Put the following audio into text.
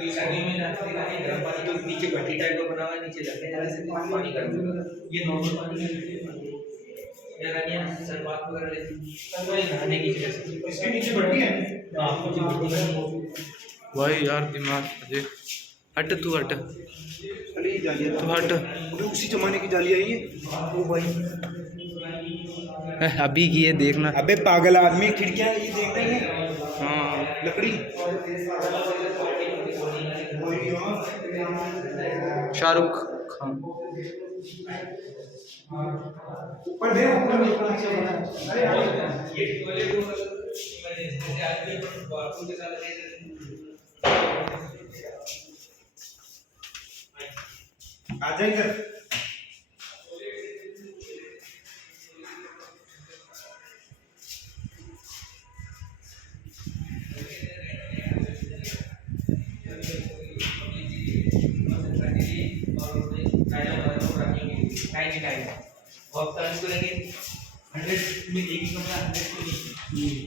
ये सर्दियों में रास्ते का है गर्म पानी तो नीचे भट्टी टाइप का बना हुआ है नीचे लगने जरा से पानी गर्म होगा ये नॉर्मल पानी है या रानियां शरबत वगैरह लेती हैं तो ये नहाने की जगह से इसके नीचे भट्टी है हां नीचे भट्टी है भाई यार दिमाग देख हट तू हट अरे ये जाली तू हट अबे उसी जमाने की जाली है ये ओ भाई अभी की है देखना अबे पागल आदमी खिड़कियां ये देख रहे हैं हाँ लकड़ी शाहरुख खान ऊपर दे ऊपर नीचे बना अरे ये वाले को इमरजेंसी से आदमी बाथरूम के साथ आ जाए इधर टाइम बहुत टाइम करेंगे 100 में एक कमरा 100 तो नहीं